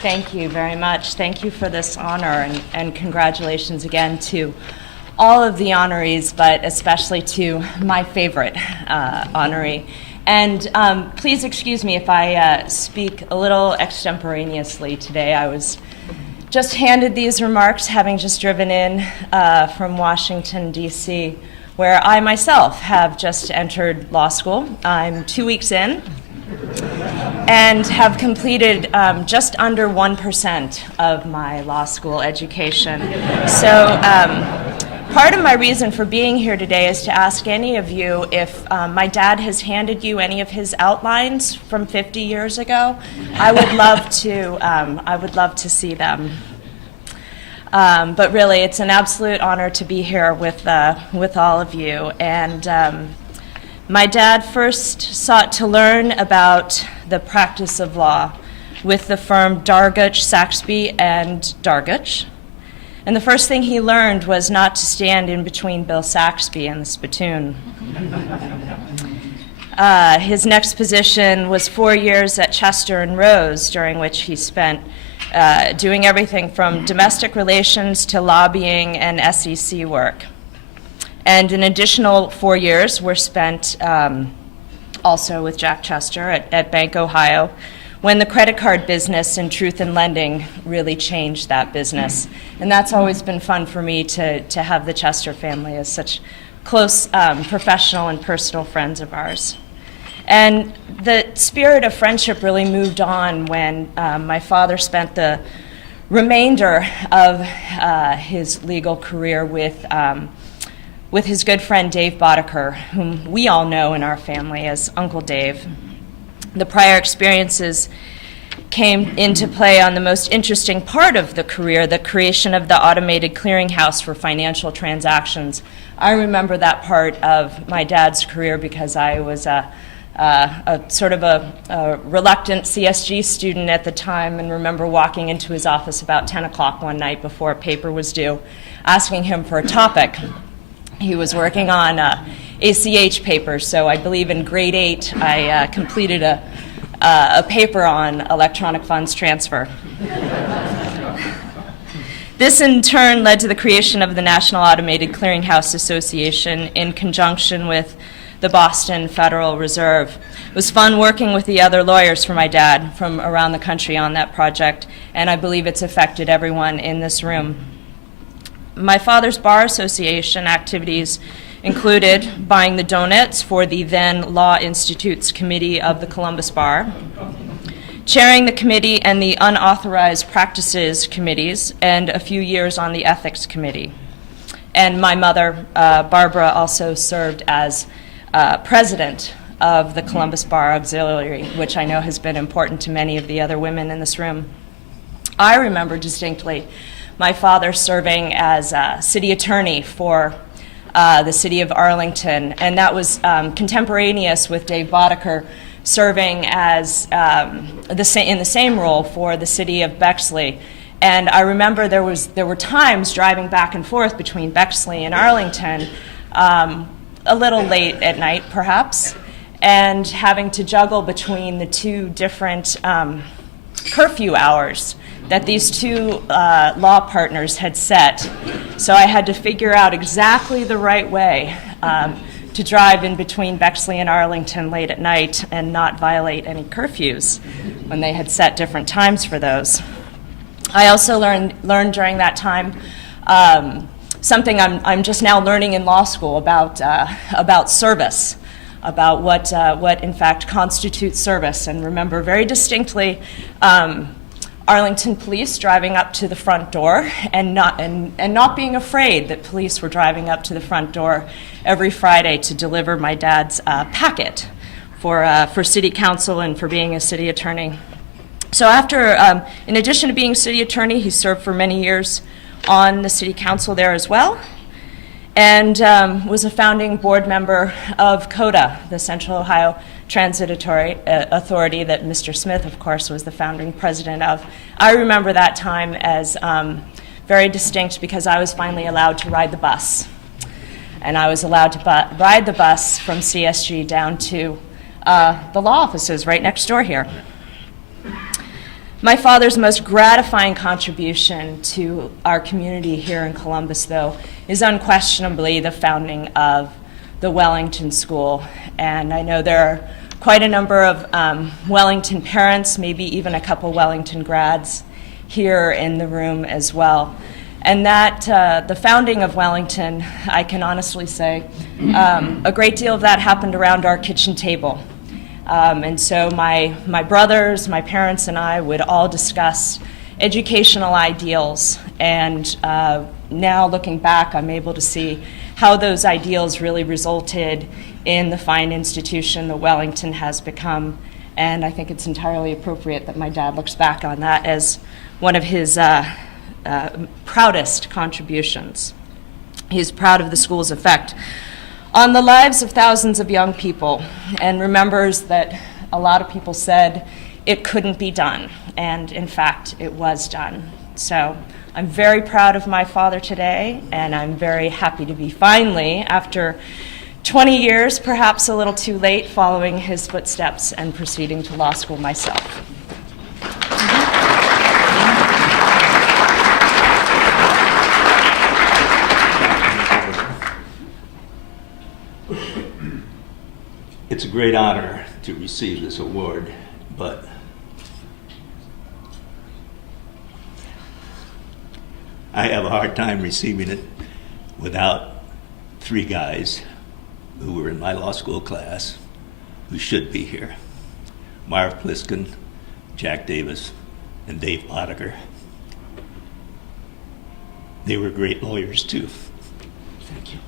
Thank you very much. Thank you for this honor, and congratulations again to all of the honorees, but especially to my favorite honoree. And please excuse me if I speak a little extemporaneously today. I was just handed these remarks, having just driven in from Washington, D.C., where I myself have just entered law school. I'm 2 weeks in and have completed just under 1% of my law school education. So part of my reason for being here today is to ask any of you if my dad has handed you any of his outlines from 50 years ago. I would love to see them. But really, it's an absolute honor to be here with all of you. And my dad first sought to learn about the practice of law with the firm Darguch, Saxby, and Darguch. And the first thing he learned was not to stand in between Bill Saxby and the spittoon. His next position was 4 years at Chester and Rose, during which he spent doing everything from domestic relations to lobbying and SEC work. And an additional 4 years were spent also with Jack Chester at Bank Ohio, when the credit card business and Truth in Lending really changed that business. And that's always been fun for me to have the Chester family as such close professional and personal friends of ours. And the spirit of friendship really moved on when my father spent the remainder of his legal career with his good friend Dave Boddicker, whom we all know in our family as Uncle Dave. The prior experiences came into play on the most interesting part of the career, the creation of the automated clearinghouse for financial transactions. I remember that part of my dad's career because I was a reluctant CSG student at the time, and remember walking into his office about 10 o'clock one night before a paper was due, asking him for a topic. He was working on ACH papers, so I believe in grade 8 I completed a paper on electronic funds transfer. This in turn led to the creation of the National Automated Clearinghouse Association in conjunction with the Boston Federal Reserve. It was fun working with the other lawyers for my dad from around the country on that project, and I believe it's affected everyone in this room. My father's Bar Association activities included buying the donuts for the then Law Institute's Committee of the Columbus Bar, chairing the committee and the Unauthorized Practices Committees, and a few years on the Ethics Committee. And my mother, Barbara, also served as president of the Columbus Bar Auxiliary, which I know has been important to many of the other women in this room. I remember distinctly my father serving as city attorney for the city of Arlington, and that was contemporaneous with Dave Boddicker serving as in the same role for the city of Bexley. And I remember there were times driving back and forth between Bexley and Arlington, a little late at night perhaps, and having to juggle between the two different curfew hours that these two law partners had set. So I had to figure out exactly the right way to drive in between Bexley and Arlington late at night and not violate any curfews when they had set different times for those. I also learned during that time something I'm just now learning in law school about service, about what in fact constitutes service, and remember very distinctly Arlington police driving up to the front door and not being afraid that police were driving up to the front door every Friday to deliver my dad's packet for city council and for being a city attorney. So after, in addition to being city attorney, he served for many years on the city council there as well, and was a founding board member of CODA, the Central Ohio Transit Authority that Mr. Smith, of course, was the founding president of. I remember that time as very distinct because I was finally allowed to ride the bus. And I was allowed to ride the bus from CSG down to the law offices right next door here. My father's most gratifying contribution to our community here in Columbus, though, is unquestionably the founding of the Wellington School. And I know there are quite a number of Wellington parents, maybe even a couple Wellington grads here in the room as well. And that the founding of Wellington, I can honestly say, a great deal of that happened around our kitchen table. And so my brothers, my parents, and I would all discuss educational ideals. And now looking back, I'm able to see how those ideals really resulted in the fine institution that Wellington has become. And I think it's entirely appropriate that my dad looks back on that as one of his proudest contributions. He's proud of the school's effect on the lives of thousands of young people, and remembers that a lot of people said it couldn't be done, and in fact it was done. So I'm very proud of my father today, and I'm very happy to be finally, after 20 years, perhaps a little too late, following his footsteps and proceeding to law school myself. It's a great honor to receive this award, but I have a hard time receiving it without three guys who were in my law school class who should be here. Marv Pliskin, Jack Davis, and Dave Potiker. They were great lawyers too. Thank you.